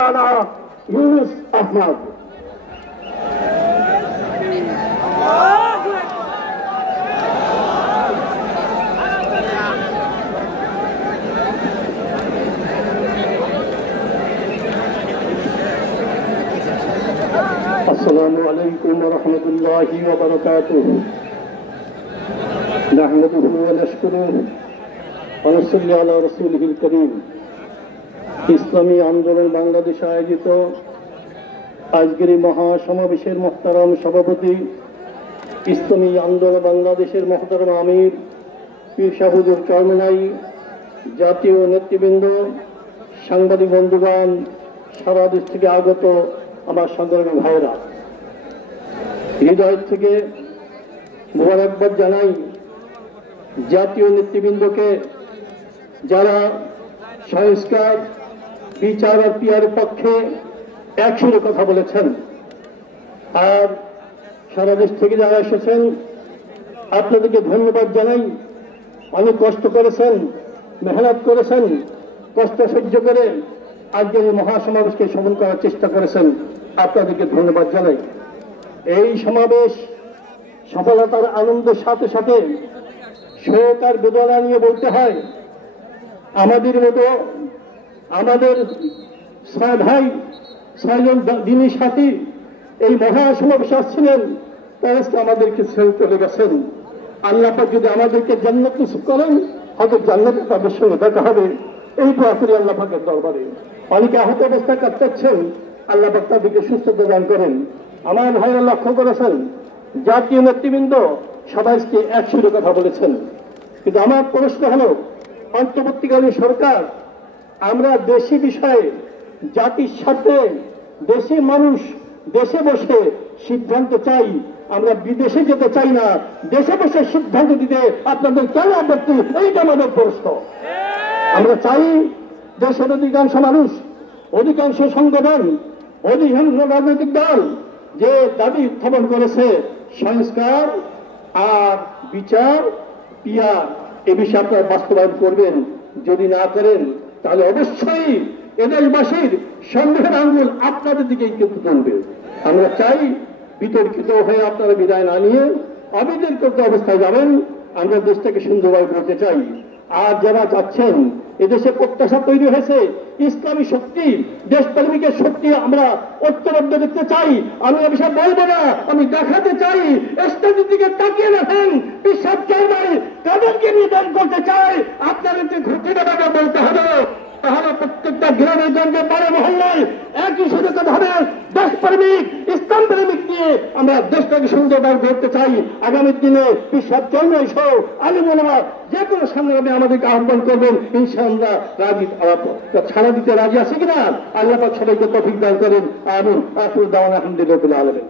ইউনুস আহমদ। السلام عليكم ورحمة الله وبركاته. نحمده ونشكره ونصلي على رسوله الكريم. ইসলামী আন্দোলন বাংলাদেশ আয়োজিত আজকের মহাসমাবেশের মোহতারাম সভাপতি, ইসলামী আন্দোলন বাংলাদেশের মোহতারাম আমির পীর শাহ হুজুর চরমনাই, জাতীয় নেতৃবৃন্দ, সাংবাদিক বন্ধুগণ, সারা দেশ থেকে আগত আমার সংগ্রামী ভাইরা, হৃদয় থেকে মোবারকবাদ জানাই জাতীয় নেতৃবৃন্দকে, যারা সংস্কার, বিচার আর পিয়ারের পক্ষে একসঙ্গে কথা বলেছেন। আর সারা দেশ থেকে যারা এসেছেন আপনাদেরকে ধন্যবাদ জানাই। অনেক কষ্ট করেছেন, মেহনত করেছেন, কষ্ট সহ্য করে আজকের এই মহাসমাবেশকে সফল করার চেষ্টা করেছেন। আপনাদেরকে ধন্যবাদ জানাই। এই সমাবেশ সফলতার আনন্দের সাথে সাথে শোক আর বেদনা নিয়ে বলতে হয়, আমাদের মতো আমাদের 6 ভাই 6 জন দিনী সাথী এই মহাসমাবেশে আসছিলেন, তারা আমাদেরকে ছেড়ে চলে গেছেন। আল্লাহ পাক যদি আমাদেরকে জান্নাত নসিব করেন, হয়তো জান্নাতে তাদের সঙ্গে দেখা হবে। এই দোয়া করি আল্লাহ পাকের দরবারে। অনেকে আহত অবস্থায় কাটাচ্ছেন, আল্লাহ পাক তাদেরকে সুস্থতা দান করেন। আমার ভাইরা লক্ষ্য করেছেন, জাতীয় নেতৃবৃন্দ সবাইকে একসঙ্গে কথা বলেছেন। কিন্তু আমার প্রশ্ন হলো, অন্তর্বর্তীকালীন সরকার আমরা দেশি বিষয়ে, জাতির সাথে, দেশে মানুষ দেশে বসে সিদ্ধান্ত চাই, আমরা বিদেশে যেতে চাই না। দেশে বসে সিদ্ধান্ত দিতে আপনাদের কেন আপত্তি? এইটা আমাদের প্রশ্ন। আমরা চাই দেশের অধিকাংশ মানুষ, অধিকাংশ সংগঠন, অধিকাংশ রাজনৈতিক দল যে দাবি উত্থাপন করেছে সংস্কার আর বিচার, পিয়ার, এ বিষয়ে আপনারা বাস্তবায়ন করবেন। যদি না করেন তাহলে অবশ্যই এদেশবাসীর সন্দেহের আঙ্গুল আপনাদের দিকেই কিন্তু টানবে। আমরা চাই বিতর্কিত হয়ে আপনারা বিদায় না নিয়ে অবিতর্কিত অবস্থায় যাবেন। আমরা দেশটাকে সুন্দরভাবে করতে চাই। আর যারা চাচ্ছেন, এদেশে প্রত্যাশা তৈরি হয়েছে ইসলামী শক্তি, দেশপ্রেমিকের শক্তি আমরা ঐক্যবদ্ধ দেখতে চাই। আমি এ বিষয়ে বলবো না, আমি দেখাতে চাই। ইসলামের দিকে তাকিয়ে রাখেন, বিশ্বাস চাই নাই তাদেরকে নিধন করতে চাই। আপনাদেরকে ঘুরতে দেওয়াটা বলতে হবে। তাহলে প্রত্যেকটা গ্রামে গঞ্জে পাড়ে মহল্লায় একই সাথে কথা হবে। দেশপ্রেমিক, ইসলাম প্রেমিক নিয়ে আমরা দেশটাকে সুন্দরভাবে গড়তে চাই। আগামী দিনে বিশ্বাস চলবে সহ আলিম ওলামা যে কোনো সামনে আমাদেরকে আহ্বান করবেন, ইনশাআল্লাহ রাজি ছাড়া দিতে রাজি আছে কিনা? আল্লাহ পাক সবাইকে তৌফিক দান করেন। আমিন। আখির দাওয়ানা আলহামদুলিল্লাহ রাব্বিল আলামিন।